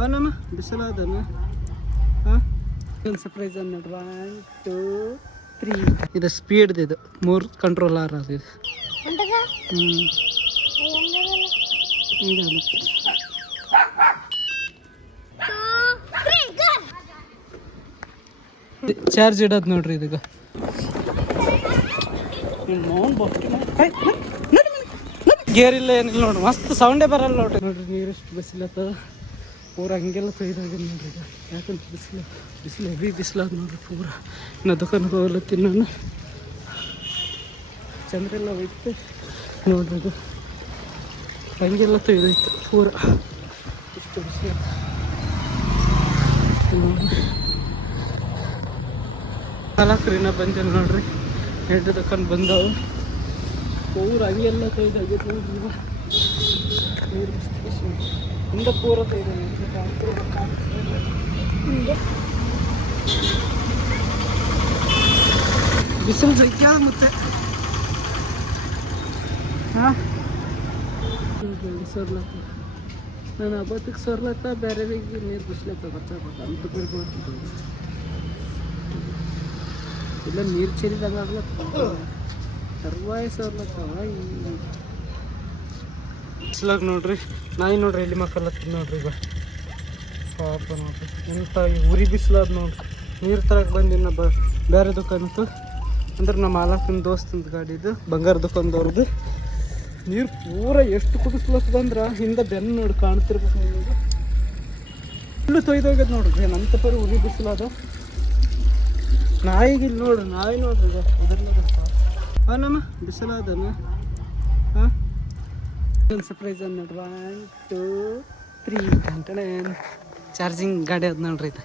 ಅವನಮ್ಮ ಬಿಸಿಲಾದನ ಹಾಂ ಸರ್ಪ್ರೈಸ್ ನೋಡ್ರಿ 1 2 3 ಇದು ಸ್ಪೀಡ್ದು ಇದು 3 ಕಂಟ್ರೋಲ್ ಆರ್ ಅದು ಇದು ಚಾರ್ಜ್ ಇಡೋದು ನೋಡ್ರಿ ಇದೀಗ ಗೇರ್ ಇಲ್ಲ ಏನಿಲ್ಲ ನೋಡ್ರಿ ಮಸ್ತ್ ಸೌಂಡೇ ಬರಲ್ಲ ನೋಡ್ರಿ ನೀರು ಎಷ್ಟು ಬಿಸಿಲತ್ತದ ಪೂರ ಹಂಗೆಲ್ಲ ತೊಯ್ದಾಗಿದೆ ನೋಡ್ರಿ ಈಗ ಯಾಕಂತ ಬಿಸಿಲು ಹೆವಿ ಬಿಸಿಲಾದ ನೋಡ್ರಿ ಪೂರ ಇನ್ನು ದುಕಾನ್ಗೆ ಹೋಗ್ಲತ್ತೀನಿ ನಾನು ಚಂದ್ರೆಲ್ಲ ಹೋಯ್ತು ನೋಡ್ರಿ ಇದು ಹಂಗೆಲ್ಲ ತೊಯ್ದೋಯ್ತು ಪೂರ ಎಷ್ಟು ಬಿಸಿಲು ನಾಲ್ಕು ದಿನ ಬಂದಿಲ್ಲ ನೋಡ್ರಿ 2 ದುಕಾನ್ ಬಂದವು ಪೂರ ಹಂಗೆಲ್ಲ ತೊಯ್ದಾಗೈತೆ ನೋಡ್ರಿ ಈಗ ನೀರು ಹಿಂದೆ ಪೂರ ತೊಯ್ದ ಬಿಸಿಲು ಜೈಕ್ಯ ಮತ್ತೆ ಹಾಂ ಸರ್ಲತ್ತ ನಾನು ಹಬ್ಬಕ್ಕೆ ಸರ್ಲತ್ತ ಬೇರೆಯವ್ರಿಗೆ ನೀರು ಬಿಸಿಲತ್ತ ಬರ್ತಾಬೇಕು ಅಂತ ಬಿರ್ಬೋದು ಇಲ್ಲ ನೀರು ಚೆಲ್ಲಿದಾಗ ಆಗ್ಲತ್ತ ಸರ್ವಾಯಿ ಸರ್ಲತ್ತವ ಬಿಸಿಲಾಗ ನೋಡ್ರಿ ನಾಯಿ ನೋಡ್ರಿ ಎಲ್ಲಿ ಮಕ್ಕಳತ್ತೀನಿ ನೋಡ್ರಿ ಈಗ ಪಾಪ ನೋಡ್ರಿ ಎಂತ ಉರಿ ಬಿಸಿಲಾದ ನೋಡ್ರಿ ನೀರು ತರಕ್ಕೆ ಬಂದಿನ ಬೇರೆ ದುಕಾನಿತ್ತು ಅಂದ್ರೆ ನಮ್ಮ ಮಾಲಕನ ದೋಸ್ತಂದು ಗಾಡಿದು ಬಂಗಾರ ದುಕಾನ್ದವ್ರದ್ದು ನೀರು ಪೂರ ಎಷ್ಟು ಕುದಿಸ್ಲತ್ತದಂದ್ರೆ ಹಿಂದೆ ಬೆನ್ನು ನೋಡಿ ಕಾಣ್ತಿರ್ಬೇಕು ನಿಮಗೆ ಫುಲ್ಲು ತೊಯ್ದೋಗ್ಯದ ನೋಡ್ರಿ ಏನಂತ ಪರಿ ಉರಿ ಬಿಸಿಲಾದ ನಾಯಿಗೆ ಇಲ್ಲಿ ನೋಡ್ರಿ ನಾಯಿ ನೋಡ್ರಿ ಈಗ ಅದ್ರಲ್ಲ ಅವನಮ್ಮ ಬಿಸಿಲಾದನ ಹಾಂ ಸರ್ಪ್ರೈಸ್ ಅದ ನೋಡ್ರಿ 1 2 3 ಅಂತಾನೆ ಚಾರ್ಜಿಂಗ್ ಗಾಡಿ ಅದ ನೋಡ್ರಿ ಇದು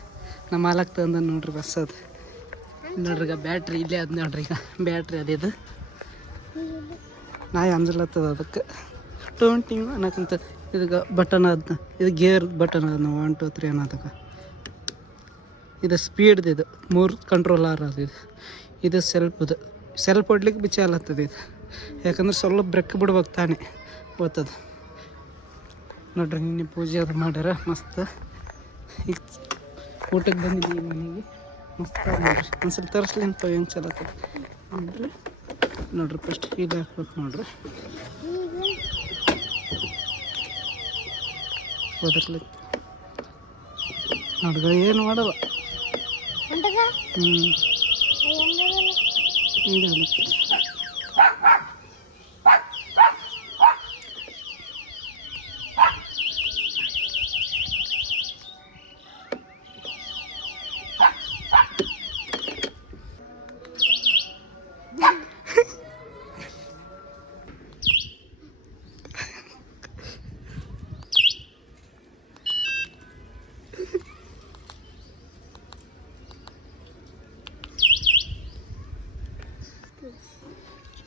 ನಮ್ಮ ಮಾಲಕ್ ತಂದ ನೋಡ್ರಿ ಬಸ್ ಅದು ನೋಡ್ರಿ ಈಗ ಬ್ಯಾಟ್ರಿ ಇಲ್ಲೇ ಅದ ನೋಡ್ರಿ ಈಗ ಬ್ಯಾಟ್ರಿ ಅದಿದು ನಾಯಿ ಅಂಜಲತ್ತದ ಅದಕ್ಕೆ ಟೋಂಟಿಂಗ್ ಅನ್ನಕ್ಕಂತ ಇದಕ್ಕೆ ಬಟನ್ ಅದ ಇದು ಗೇರ್ ಬಟನ್ ಅದ 1 2 3 ಅನ್ನೋದಕ್ಕೆ ಇದು ಸ್ಪೀಡ್ದು ಇದು 3 ಕಂಟ್ರೋಲ್ ಆರ್ ಅದು ಇದು ಸೆಲ್ಫ್ ಹೊಡ್ಲಿಕ್ಕೆ ಬಿಚ್ಚಾಲತ್ತದ ಇದು ಯಾಕಂದ್ರೆ ಸ್ವಲ್ಪ ಬ್ರೇಕ್ ಬಿಡ್ಬೇಕು ತಾನೇ ಓದ್ತದ ನೋಡ್ರಿ ನಿನ್ನೆ ಪೂಜೆ ಅದು ಮಾಡ್ಯಾರ ಮಸ್ತ್ ಈಗ ಊಟಕ್ಕೆ ಬಂದಿದ್ದೀವಿ ಮನೆಗೆ ಮಸ್ತ್ ನೋಡ್ರಿ ಒಂದ್ಸಲ ತರಿಸ್ಲಿಂತ ಹೆಂಗೆ ಚಲತ್ತದ ನೋಡ್ರಿ ಫಸ್ಟ್ ಇಲ್ಲಿ ಹಾಕ್ಬೇಕು ನೋಡ್ರಿ ಓದರ್ಲಿಕ್ಕೆ ನೋಡ್ರಿ ಏನು ಮಾಡಲ್ಲ ಹಿಂಗೆ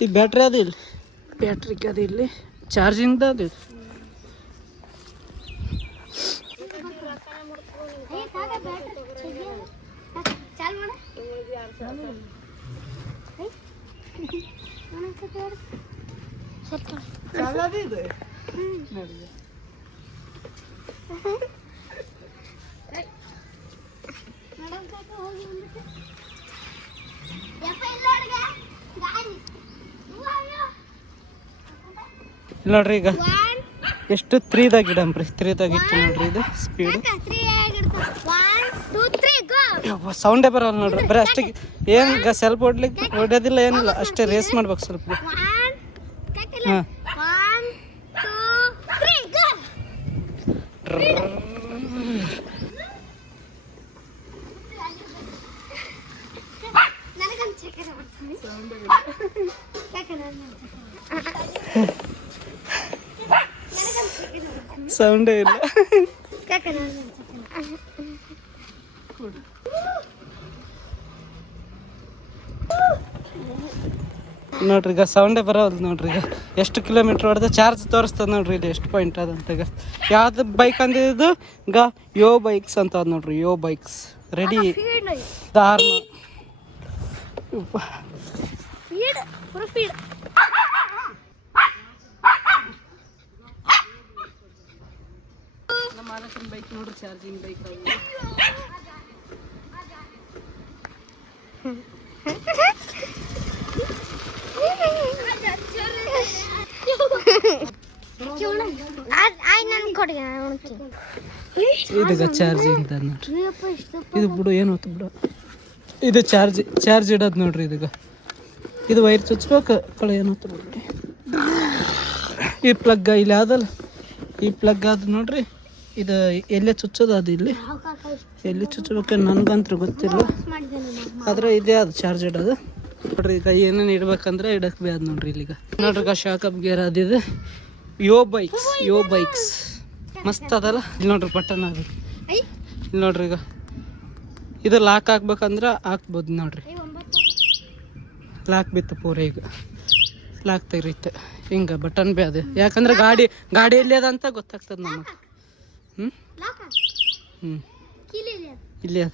ಈ ಬ್ಯಾಟ್ರಿ ಅದು ಇಲ್ಲಿ ಬ್ಯಾಟ್ರಿಗೆ ಅದು ಇಲ್ಲಿ ಚಾರ್ಜಿಂಗ್ದ ಅದು ನೋಡ್ರಿ ಈಗ ಎಷ್ಟು 3ದಾಗ ಇಡಂಬ್ರಿ 3ದಾಗ ಇಟ್ಟು ನೋಡ್ರಿ ಇದು ಸ್ಪೀಡ್ ಸೌಂಡೇ ಬರಲ್ಲ ನೋಡ್ರಿ ಬರೀ ಅಷ್ಟೇ ಏನು ಈಗ ಸೆಲ್ಫ್ ಹೊಡ್ಯೋದಿಲ್ಲ ಏನಿಲ್ಲ ಅಷ್ಟೇ ರೇಸ್ ಮಾಡ್ಬೇಕು ಸ್ವಲ್ಪ ಹಾಂ ಸೌಂಡೇ ಇಲ್ಲ ನೋಡ್ರಿ ಈಗ ಸೌಂಡೇ ಬರೋದು ನೋಡ್ರಿ ಈಗ ಎಷ್ಟು ಕಿಲೋಮೀಟ್ರ್ ಹೊಡೆದ ಚಾರ್ಜ್ ತೋರಿಸ್ತದೆ ನೋಡ್ರಿ ಇಲ್ಲಿ ಎಷ್ಟು ಪಾಯಿಂಟ್ ಅದಂತ ಈಗ ಯಾವ್ದು ಬೈಕ್ ಅಂದಿದ್ದು ಈಗ ಯೋ ಬೈಕ್ಸ್ ಅಂತ ಅದ ನೋಡ್ರಿ ಯೋ ಬೈಕ್ಸ್ ರೆಡಿ ದಾರ್ನ ನಮ್ಮ ಮಾಲಕನ ಬೈಕ್ ನೋಡ್ರಿ ಚಾರ್ಜಿಂಗ್ ಬೈಕ್ ಇದೀಗ ಚಾರ್ಜಿಂಗ್ ನೋಡ್ರಿ ಇದು ಬಿಡು ಏನು ಬಿಡು ಇದು ಚಾರ್ಜ್ ಇಡೋದು ನೋಡ್ರಿ ಇದೀಗ ಇದು ವೈರ್ ಚುಚ್ಬೇಕು ಕಳೆ ಏನತ್ತ ಬಿಡ್ರಿ ಈ ಪ್ಲಗ್ ಇಲ್ಲಿ ಅದಲ್ಲ ಈ ಪ್ಲಗ್ ಅದು ನೋಡ್ರಿ ಇದು ಎಲ್ಲೇ ಚುಚ್ಚೋದು ಅದು ಇಲ್ಲಿ ಎಲ್ಲಿ ಚುಚ್ಚಬೇಕು ನನಗಂತೂ ಗೊತ್ತಿಲ್ಲ ಆದ್ರೆ ಇದೇ ಅದು ಚಾರ್ಜ್ ಇಡೋದು ನೋಡ್ರಿ ಈಗ ಏನೇನು ಇಡ್ಬೇಕಂದ್ರೆ ಇಡಕ್ಕೆ ಬಿ ಅದು ನೋಡ್ರಿ ಇಲ್ಲಿಗ ನೋಡ್ರಿ ಶಾಕಪ್ ಗೇರ್ ಅದಿದೆ ಯೋ ಬೈಕ್ಸ್ ಮಸ್ತ್ ಅದಲ್ಲ ಇಲ್ಲಿ ನೋಡ್ರಿ ಬಟನ್ ಅದು ಇಲ್ಲಿ ನೋಡ್ರಿ ಈಗ ಇದು ಲಾಕ್ ಹಾಕ್ಬೇಕಂದ್ರೆ ಹಾಕ್ಬೋದು ನೋಡ್ರಿ ಲಾಕ್ ಬಿತ್ತು ಪೂರ ಈಗ ಲಾಕ್ ತೆಗಿರುತ್ತೆ ಹಿಂಗೆ ಬಟನ್ ಬಿ ಅದು ಯಾಕಂದ್ರೆ ಗಾಡಿ ಎಲ್ಲಿ ಅದ ಅಂತ ಗೊತ್ತಾಗ್ತದೆ ನಮಗೆ ಇಲ್ಲಿ ಅದ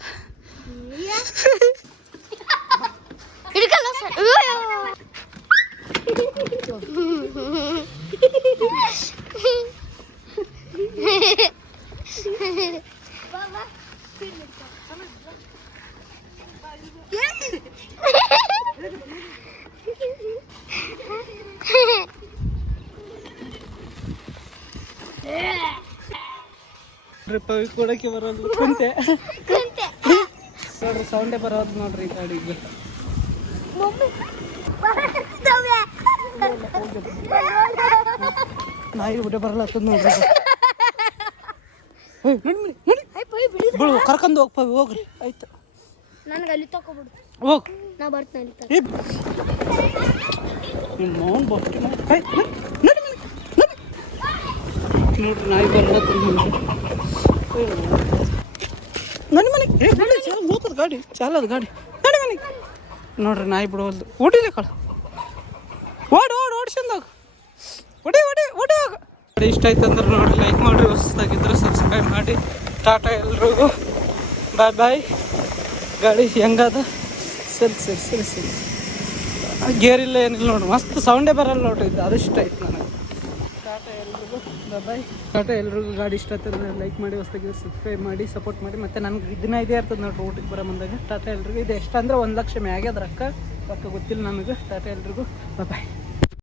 ಪವಿ ಕೊಡಕ್ಕೆ ಬರೋದು ಕುಂತೆ ನೋಡ್ರಿ ಸೌಂಡೇ ಬರೋದು ನೋಡ್ರಿ ಈ ಗಾಡಿಗೆ ನಾಯಿ ಬಿಟ್ಟೆ ಬರಲ್ಲ ನೋಡ್ರಿ ಕರ್ಕೊಂಡು ಹೋಗ್ ಪವಿ ಹೋಗ್ರಿ ಆಯ್ತು ನನಗೆ ಅಲ್ಲಿ ತಗೋಬಿಡು ಹೋಗ್ ನಾ ಬರ್ತೀನಿ ನೋಡ್ರಿ ನಾಯಿ ಬರ್ಲತ್ತ ನನ್ನ ಮನೆಗೆ ಹೋಗ್ತದ ಗಾಡಿ ಚಾಲದ ಗಾಡಿ ನಡಿ ಮನೆಗೆ ನೋಡ್ರಿ ನಾಯಿ ಬಿಡೋಲ್ದು ಓಡಿಲ್ಲ ಕಳ ಓಡ್ಸಂದಾಗ ಓಡಿ ಹೋಗ ಇಷ್ಟ ಆಯ್ತು ಅಂದ್ರೆ ನೋಡ್ರಿ ಲೈಕ್ ಮಾಡಿರಿ ಹೊಸದಾಗಿದ್ರೆ ಸಬ್ಸ್ಕ್ರೈಬ್ ಮಾಡಿ ಟಾಟಾ ಎಲ್ರಿಗೂ ಬಾಯ್ ಗಾಡಿ ಹೆಂಗದ ಸರಿ ಗೇರ್ ಇಲ್ಲ ಏನಿಲ್ಲ ನೋಡ್ರಿ ಮಸ್ತ್ ಸೌಂಡೇ ಬರಲ್ಲ ನೋಡ್ರಿ ಇದು ಅದು ಇಷ್ಟ ಆಯ್ತು ನನಗೆ ಟಾಟಾ ಎಲ್ರಿಗೂ ಗಾಡಿ ಇಷ್ಟ ಆಗ್ತದೆ ಲೈಕ್ ಮಾಡಿ ಹೊಸದಾಗಿ ಸಬ್ಸ್ಕ್ರೈಬ್ ಮಾಡಿ ಸಪೋರ್ಟ್ ಮಾಡಿ ಮತ್ತು ನನಗೆ ದಿನ ಇದೇ ಇರ್ತದೆ ನೋಡ್ರಿ ಊಟಕ್ಕೆ ಬರೋ ಮುಂದಾಗ ಟಾಟಾ ಎಲ್ರಿಗೂ ಇದು ಎಷ್ಟು ಅಂದ್ರೆ 1 ಲಕ್ಷ ಮ್ಯಾಗೆ ಅದ್ರ ರೊಕ್ಕ ಗೊತ್ತಿಲ್ಲ ನನಗೆ ಟಾಟಾ ಎಲ್ರಿಗೂ ಬಾಯ್